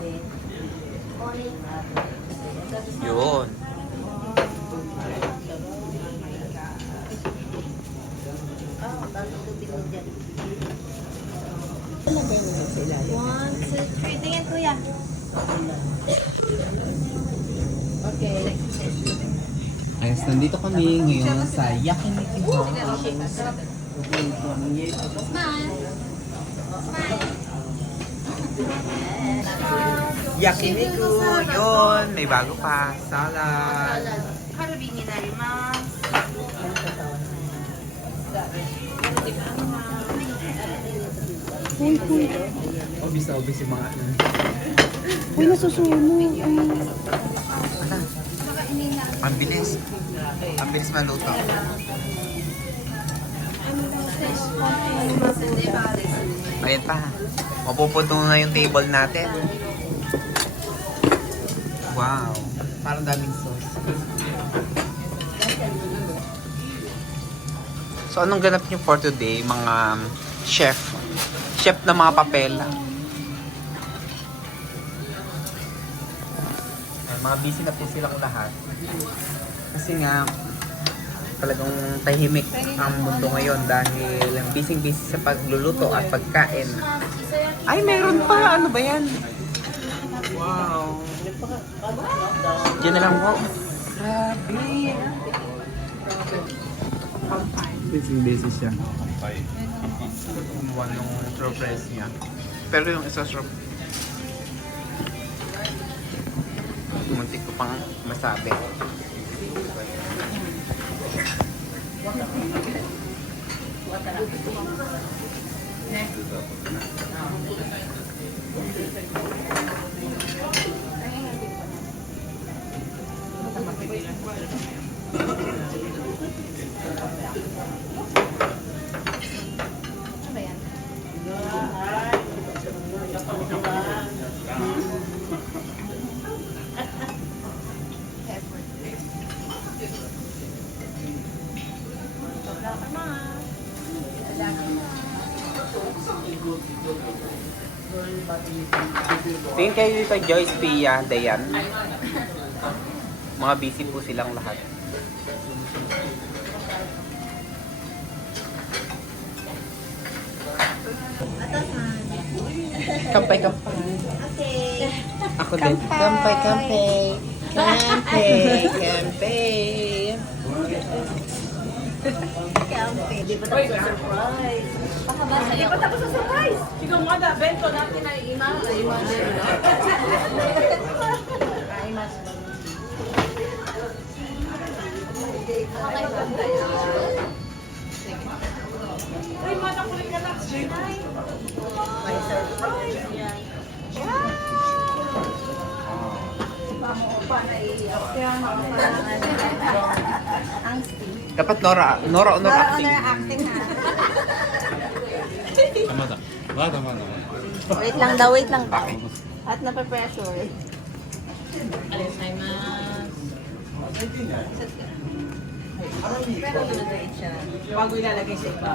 Yun. One, two, three. Tingin, kuya. Okay. Ayos, nandito kami ngayon sa Yakiniku House. Smile. Smile. Yakiniku. Yun. May bago pa. Salad. Karubi ni narimasu. Obis na obis yung mga ano. Uy, nasusunog. Ang bilis. Ang bilis maluto. Ayan pa. Mapuputo na yung table natin. Wow. Parang daming sauce. So anong ganap niyo for today, mga chef? Chef na mga papel. Ay, mga busy na po silang lahat. Kasi nga, talagang tahimik ang mundo ngayon dahil busy-busy sa pagluluto at pagkain. Ay, meron pa! Ano ba yan? Wow! Diyan na lang po. Grabe! Busy siya. Kumuha yung surprise niya. Pero yung isa muntik ko pang masabi. Tingin kayo dito, Joyce, Pia, Dayan. Mga busy po silang lahat. Kampay, kampay. Okay. Ako din. Kampay, kampay. Kampay, kampay. Kampi. Di ba tapos sa surprise? Pakabasa Hindi pa tapos sa surprise. Ikaw mo da, bento natin na imaw. Uy, mata ko rin ka lang. May surprise. Ang steam. Dapat Nora Honor acting. Honor acting ha.まだまだ。 Wait lang daw, wait lang daw. Okay. At nape-pressure. Bago ilalagay sa iba.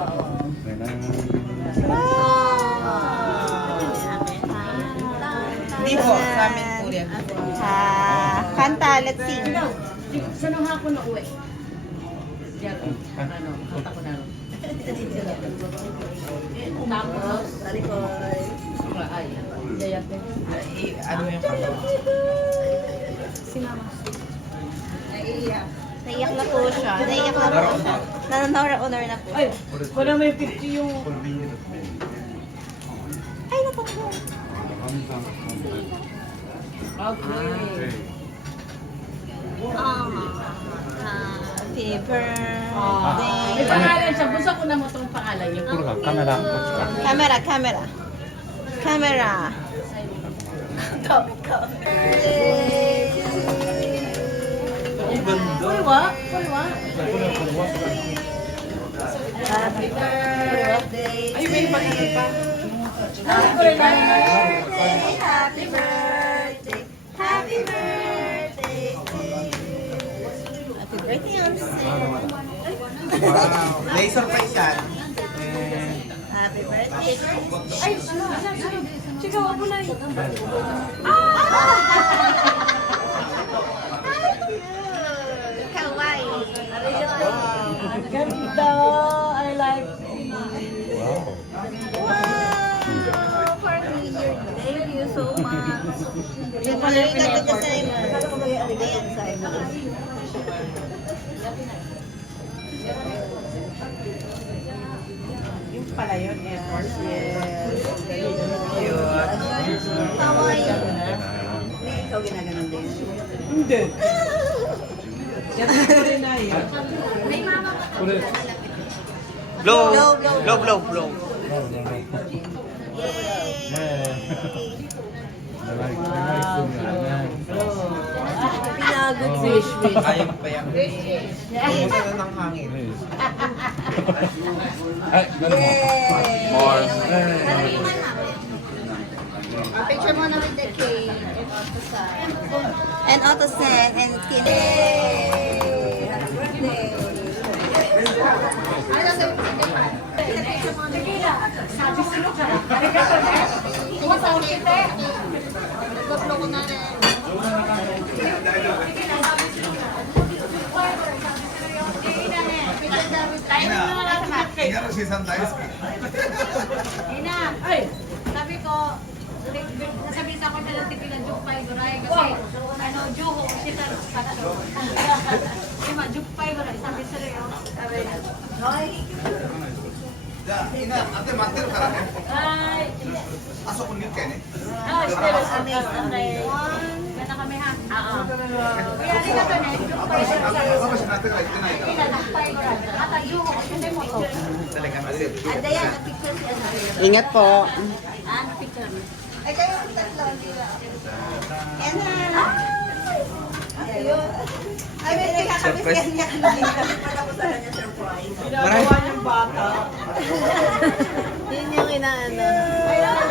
Hindi po, sa amin po yan. Kanta, let's sing. Sa nung hapon na uwi. Diyan, ano, kanta ko na rin. Tapos, Talikoy. ay, dayate. Ano yung kanta? Sinama. Naiiyak. Naiyak na po siya. Naiyak na po siya. Nanonora honor na po. Ay, wala may picture yung... Ay, natatlo. Okay. Happy May birthday. pangalan siya. Busa ko na mo itong pangalan niya. 카메라. Camera, camera. Camera. Pulwa? Pulwa? Happy birthday. Ay, may pagkakas pa. Happy birthday. Happy birthday. Happy birthday. Happy birthday, Amsi. Wow. May surprise yan. Happy birthday. Ay, ano? Sigaw mo na yun. Kawaii. Ganda! I like Wow. Wow! For me, thank you so much. Yung pala yung Arigato pinaport. gozaimasu. Ayan, Simon. Yung pala yun, Air Force. Yes. Cute. Kawaii. Ikaw ginaganon din. Hindi. Yan rin na yun. Blow! Blow, blow. Blow, blow, blow. Pinagod si Wish, wish. Ayaw pa yan. Kumusta na ng hangin? Ay, ganun mo. More. Picture mo na with the cake. And Otto-san and Skin. Yay! Happy birthday! Ay! Sabi ko, nasabi sa ako na lang tipilan Jukpay Guray kasi ano, Juho, kita para do. Ima, Jukpay Guray, sabi sa rin. Sabi, Ay! ah, pero sa okay. Ganda kami ha. Oo. Kaya rin na to na, Jukpay Guray. Ina, Jukpay Guray. Ata Juho, hindi mo to. Talagang asit. Ada yan, picture si ano. Ingat po. Ano picture mo? Ay, kayo ang tatlo. Yan na. Ayun. Ay, may kakabis Surprise. yan niya kanina. Wala ko sa kanya surprise. Ginagawa niyang bata. Yun yung inaano.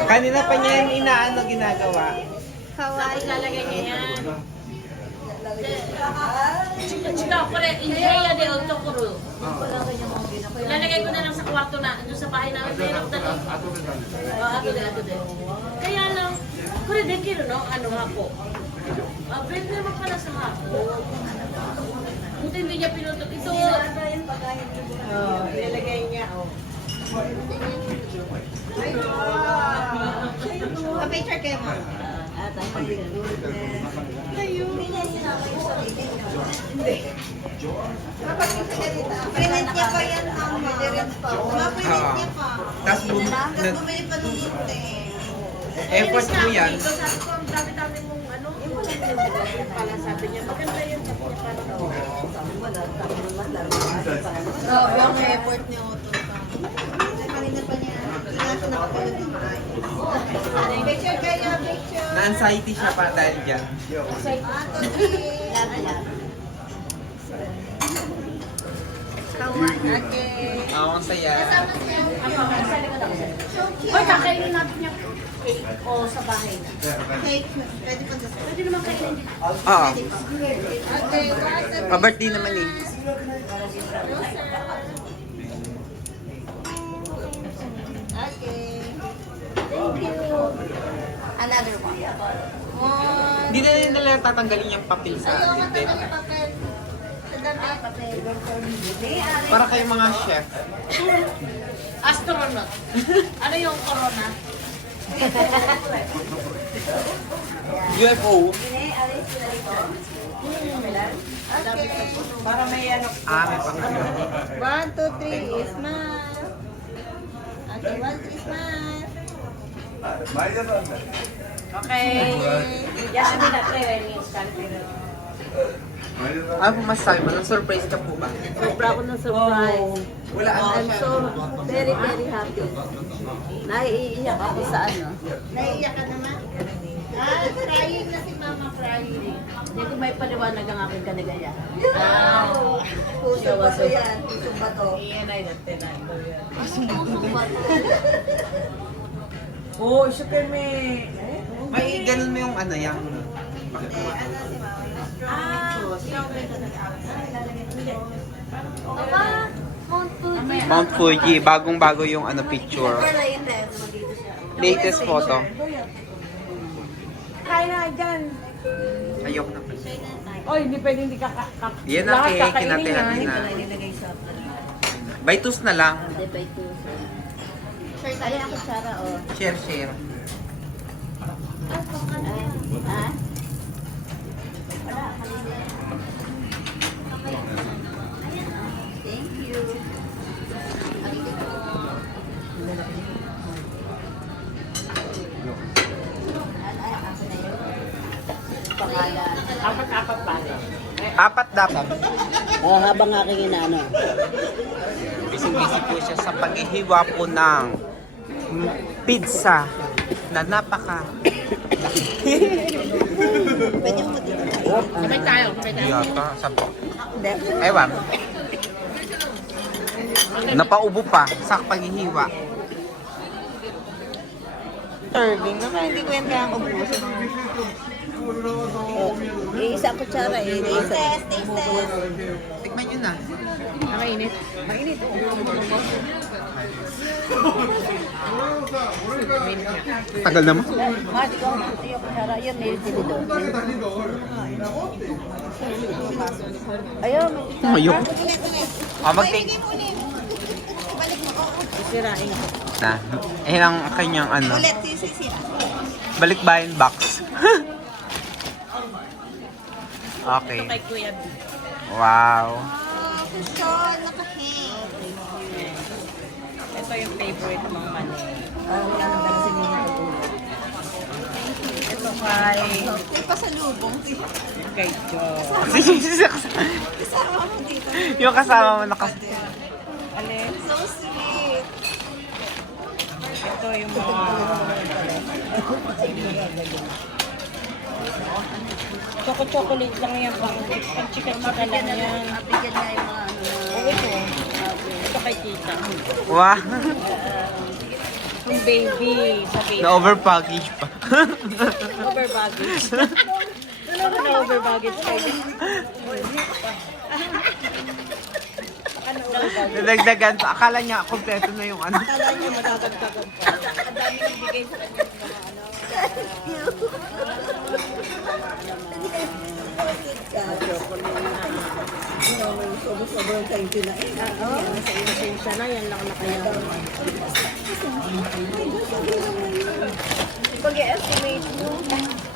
Kanina pa niya yung inaano ginagawa. Kawaii. Lalagay niya yan. Chika, pare, inheya de otokuro. Lalagay ko na lang sa kwarto na, doon sa bahay namin. Mahirap na lang. Ato de. Kaya lang, kore dekiru no? Ano hako? Pwede naman pala sa hako. Buti hindi niya pinutok. Ito, Oh, ilalagay niya. Oh. Pa-picture kayo mo. At ay may ayun. Hindi niya sinama yung sarili niya. Hindi. Mapapicture ka dito. Print niya pa yan ang ma-print niya pa. Tapos Tapos bumili pa ng bunte. effort mo yan. Ito, sabi ko, ang dami-dami mong ano. Yung pala sabi niya, maganda yun. Sabi niya parang Grabe ang effort ni Otto. Kanina pa niya. Ingatan na kapalad ng maayos. Picture kayo, picture. Na-anxiety siya pa dahil dyan. Okay. Ang saya. Hoy, kakainin natin yung cake o sa bahay na. Cake. Pwede pa sa Pwede naman kainin dito. Oo. Okay, what's up? Pa-birthday naman eh. Okay. Thank you. Another one. One. Hindi na nila tatanggalin yung papel sa Ayaw atin. matagal yung papel. Sa dami ang papel. Para kayong mga chef. Astronaut. Ano yung corona? UFO. Okay. Para may ano. May pangalan. 1, 2, 3, smile. Okay, 1, 3, smile. Okay. Yan din natin. Yung country. Ano po masasabi mo? Surprise ka po ba? Sobra ako ng surprise. Wala I'm so very, very happy. Naiiyak ako sa ano. Naiiyak ka naman? Crying na si Mama, crying. Hindi ko may paliwanag ang aking kaligaya. Puso ba to yan? Puso ba to? Iyan ay natin. Puso ba to? Oh, isa kayo may... May ganun mo yung ano, yung... Ano si Mama? Mount Fuji, bagong-bago yung ano picture. Never na yun dahil dito siya. Latest photo. Kaya na dyan. Ayok na. Oy, hindi pwede hindi ka... Yan ang kinatihati na. Nilagay sa Baitus na lang. Hindi pa ito. Sure tayo ang kutsara, oh. Share. Ha? Thank you. Pangalan. Apat-apat pa. Apat dapat. Habang aking inaano. Busy po siya sa paghihiwa po ng pizza na napaka Pwede mo dito. Sabay tayo. yata sa ewan. Napaubo pa sa paghihiwa. Serving na hindi ko yan kaya ubusin. Isa kutsara eh. Taste. Tikman nyo na. Nakainit. Tagal naman. Mati ko yung kutsara. Yun, may tinidor. Ayun, may Ayok. Mag-take Sirain ako. na. Eh ang kanyang ano. ulit sisira. Balikbayan box. Okay. Kay Kuya B. Wow. Kushon, nakahing. Ito yung favorite mong mani. Wala nang dala sa ninyo. Ito kay... May pasalubong. Kay Joe. Kasama mo dito. Yung kasama mo nakas... Alin? So sweet. Ito yung mga... Chocolate lang yan. Pang chika-chika lang yan. Bigyan nga yung mga ano. Oo, ito. Ito kay tita. Wow. Yung baby. Sa baby. Na-over package pa. Over baggage. Ano na over baggage kayo? Nadagdagan pa. Akala niya kompleto na yung ano. Kala niyo matagagtagan pa. Ang dami nang bigay sa kanya ng mga ano. Sobrang thank you na. Sa inosensya na, yan lang nakayaman. Pag-estimate mo,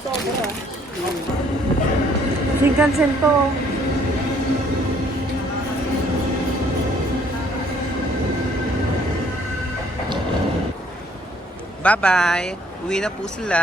sobra. Shinkansen to. Bye-bye. Uwi na po sila.